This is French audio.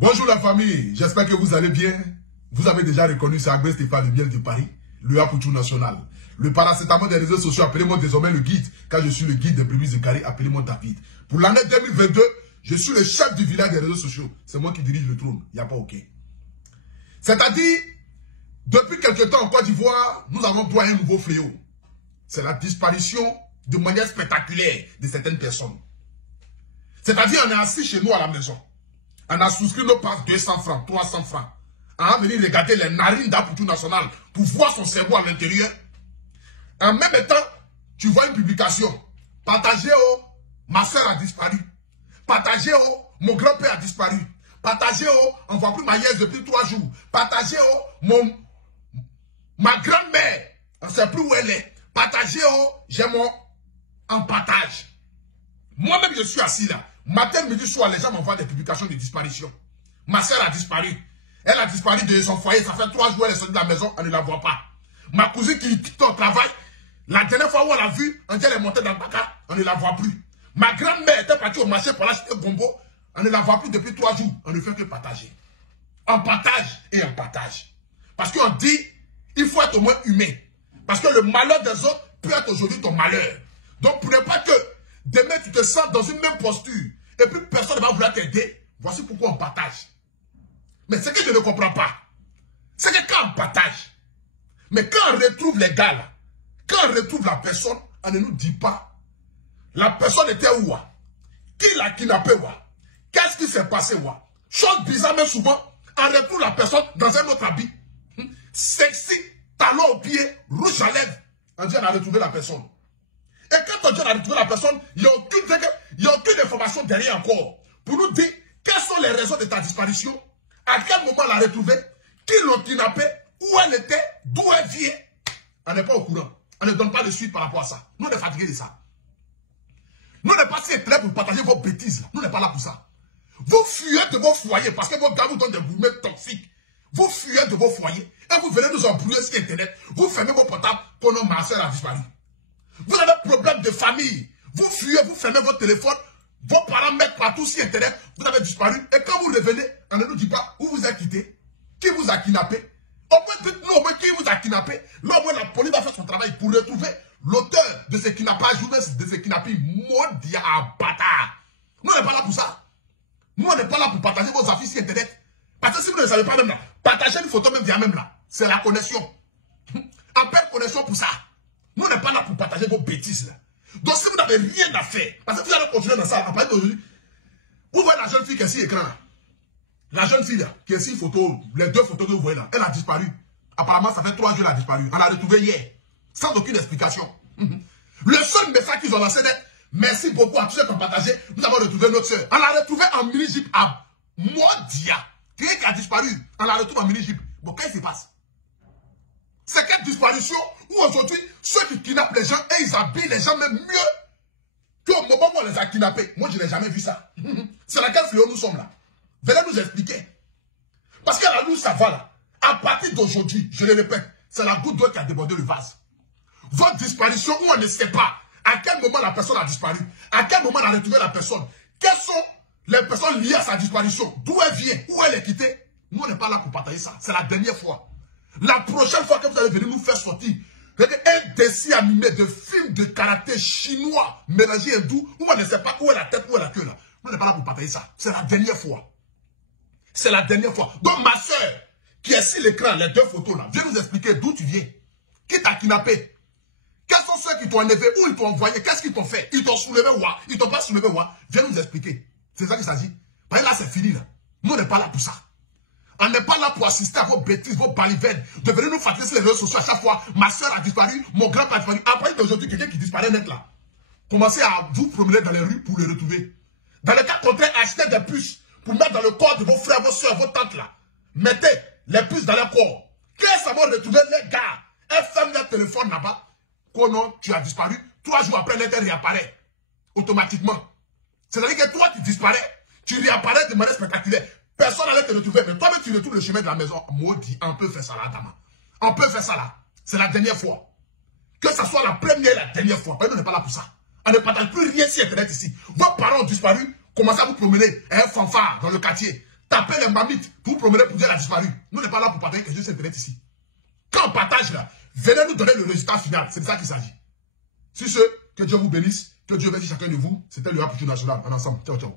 Bonjour la famille, j'espère que vous allez bien. Vous avez déjà reconnu, c'est Agbé Stéphane de Miel de Paris, le Apoutou national. Le paracétamol des réseaux sociaux, appelez-moi désormais le guide, car je suis le guide des prémices de Carré, appelez-moi David. Pour l'année 2022, je suis le chef du village des réseaux sociaux. C'est moi qui dirige le trône, il n'y a pas OK. C'est-à-dire, depuis quelque temps en Côte d'Ivoire, nous avons droit à un nouveau fléau. C'est la disparition de manière spectaculaire de certaines personnes. C'est-à-dire, on est assis chez nous à la maison. On a souscrit nos passes 200 francs, 300 francs. On a venu regarder les narines d'Apoutou national pour voir son cerveau à l'intérieur. En même temps, tu vois une publication. Partagez au, ma soeur a disparu. Partagez au, mon grand-père a disparu. Partagez au, on ne voit plus ma nièce depuis 3 jours. Partagez au, ma grand-mère, on ne sait plus où elle est. Partagez au, j'ai mon en partage. Moi-même, je suis assis là. Matin, midi, soir, les gens m'envoient des publications de disparition. Ma soeur a disparu. Elle a disparu de son foyer. Ça fait 3 jours, elle est sortie de la maison, on ne la voit pas. Ma cousine qui quitte au travail, la dernière fois où on l'a vue, on dit elle est montée dans le bacar, on ne la voit plus. Ma grand-mère était partie au marché pour acheter bonbon, on ne la voit plus depuis 3 jours. On ne fait que partager. On partage et on partage. Parce qu'on dit, il faut être au moins humain. Parce que le malheur des autres peut être aujourd'hui ton malheur. Donc, pour ne pas que demain tu te sens dans une même posture et puis personne ne va vouloir t'aider, voici pourquoi on partage. Mais ce que je ne comprends pas, c'est que quand on partage, mais quand on retrouve les gars là, quand on retrouve la personne, on ne nous dit pas la personne était où, qui l'a kidnappé, qu'est-ce qui s'est passé, chose bizarre, mais souvent on retrouve la personne dans un autre habit, sexy, talons aux pieds, rouge à lèvres, on dit on a retrouvé la personne. Et quand on dit on a retrouvé la personne, il n'y a aucune information derrière encore pour nous dire quelles sont les raisons de ta disparition, à quel moment on l'a retrouvée, qui l'ont kidnappée, où elle était, d'où elle vient. On n'est pas au courant. On ne donne pas de suite par rapport à ça. Nous, on est fatigués de ça. Nous, on n'est pas si éclairés pour partager vos bêtises. Nous, on n'est pas là pour ça. Vous fuyez de vos foyers parce que vos gars vous donnent des gourmets toxiques. Vous fuyez de vos foyers et vous venez nous embrouiller sur Internet. Vous fermez vos portables pour nos ma soeur a disparu. Vous avez un problème de famille. Vous fuyez, vous fermez votre téléphone. Vos parents mettent partout sur Internet. Vous avez disparu. Et quand vous revenez, on ne nous dit pas où vous êtes quitté. Qui vous a kidnappé. Au moins, dites-nous au moins qui vous a kidnappé. Là, au moins, la police va faire son travail pour retrouver l'auteur de ce kidnappage ou de ce kidnapping. Maudit bâtard. Nous, on n'est pas là pour ça. Nous, on n'est pas là pour partager vos affiches sur Internet. Parce que si vous ne savez pas même là, partagez une photo même même là. C'est la connexion. Appelle connexion pour ça. Nous, on n'est pas là pour partager vos bêtises là. Donc, si vous n'avez rien à faire, parce que vous allez continuer dans ça, à partir d'aujourd'hui, vous voyez la jeune fille qui est sur l'écran là. La jeune fille là, qui est sur une photo, les 2 photos que vous voyez là, elle a disparu. Apparemment, ça fait 3 jours qu'elle a disparu. On l'a retrouvée hier, sans aucune explication. Le seul message qu'ils ont lancé c'est « Merci beaucoup à tous ceux qui ont partagé, nous avons retrouvé notre soeur. » On l'a retrouvée en mini-jeep à Modia. Quelqu'un qui a disparu, on la retrouve en mini-jeep. Bon, qu'est-ce qui se passe? C'est quelle disparition où aujourd'hui, ceux qui kidnappent les gens, et ils habillent les gens même mieux qu'au moment où on les a kidnappés. Moi, je n'ai jamais vu ça. C'est laquelle fléau nous sommes là. Venez nous expliquer. Parce que la nous, ça va là. À partir d'aujourd'hui, je le répète, c'est la goutte d'eau qui a débordé le vase. Votre disparition où on ne sait pas à quel moment la personne a disparu, à quel moment on a retrouvé la personne, quelles sont les personnes liées à sa disparition, d'où elle vient, où elle est quittée. Nous, on n'est pas là pour partager ça. C'est la dernière fois. La prochaine fois que vous allez venir nous faire sortir un dessin animé de film de karaté chinois mélangé hindou, où on ne sait pas où est la tête, où est la queue là. Nous, on n'est pas là pour partager ça. C'est la dernière fois. C'est la dernière fois. Donc ma soeur, qui est sur l'écran, les 2 photos là, viens nous expliquer d'où tu viens. Qui t'a kidnappé? Quels sont ceux qui t'ont enlevé? Où ils t'ont envoyé? Qu'est-ce qu'ils t'ont fait? Ils t'ont soulevé ou ils t'ont pas soulevé ou viens nous expliquer. C'est ça qu'il s'agit. Parce que là, c'est fini là. Nous, on n'est pas là pour ça. On n'est pas là pour assister à vos bêtises, vos balivernes, de venir nous fatiguer sur les réseaux sociaux à chaque fois. Ma soeur a disparu, mon grand-père a disparu. Après d'aujourd'hui, quelqu'un qui disparaît net là. Commencez à vous promener dans les rues pour le retrouver. Dans le cas contraire, achetez des puces pour mettre dans le corps de vos frères, vos soeurs, vos tantes là. Mettez les puces dans leur corps. Quand ça va retrouver les gars, elles ferment leur téléphone là-bas. Quand non, tu as disparu, 3 jours après, l'inter réapparaît. Automatiquement. C'est-à-dire que toi, tu disparais, tu réapparais de manière spectaculaire. Personne n'allait te retrouver, mais toi-même, tu retrouves le chemin de la maison. Maudit, on peut faire ça là, Dama. On peut faire ça là. C'est la dernière fois. Que ça soit la première et la dernière fois. Mais nous, on n'est pas là pour ça. On ne partage plus rien sur Internet ici. Vos parents ont disparu. Commencez à vous promener un fanfare dans le quartier. tapez les mamites pour vous promener pour dire la disparu. Nous n'est pas là pour partager quelque chose sur Internet ici. Quand on partage là, venez nous donner le résultat final. C'est de ça qu'il s'agit. Sur ce, que Dieu vous bénisse, que Dieu bénisse chacun de vous. C'était le Apoutou National. En ensemble. Ciao, ciao.